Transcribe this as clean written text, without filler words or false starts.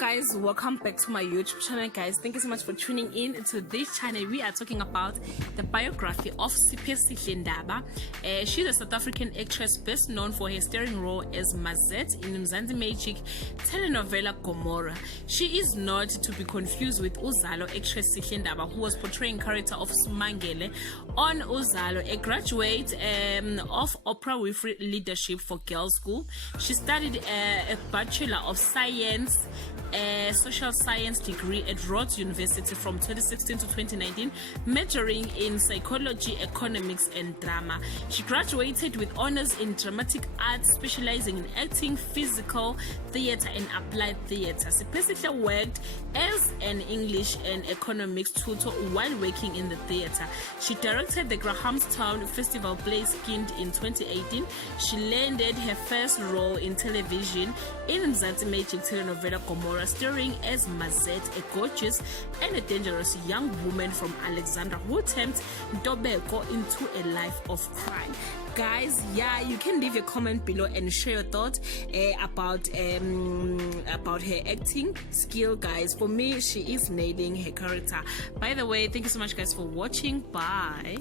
guys, welcome back to my YouTube channel. Guys, thank you so much for tuning in to this channel. We are talking about the biography of Siphesihle Ndaba. She's a South African actress best known for her starring role as Mazet in Mzansi Magic telenovela Gomora. She is not to be confused with Uzalo actress Siphesihle Ndaba, who was portraying character of Sumangele on Uzalo, a graduate of Oprah Winfrey Leadership for Girls School. She studied a Bachelor of Science, a social science degree at Rhodes University from 2016 to 2019, majoring in psychology, economics, and drama. She graduated with honors in dramatic arts, specializing in acting, physical theater, and applied theater. Siphesihle worked as an English and economics tutor while working in the theater. She directed the Grahamstown Festival play Skinned in 2018. She landed her first role in television in Mzansi Magic telenovela Gomora, starring as Mazet, a gorgeous and a dangerous young woman from Alexandra who tempts Ntobeko into a life of crime. Guys, yeah, you can leave a comment below and share your thoughts about her acting skill. Guys, for me, she is nailing her character. By the way, thank you so much guys for watching. Bye.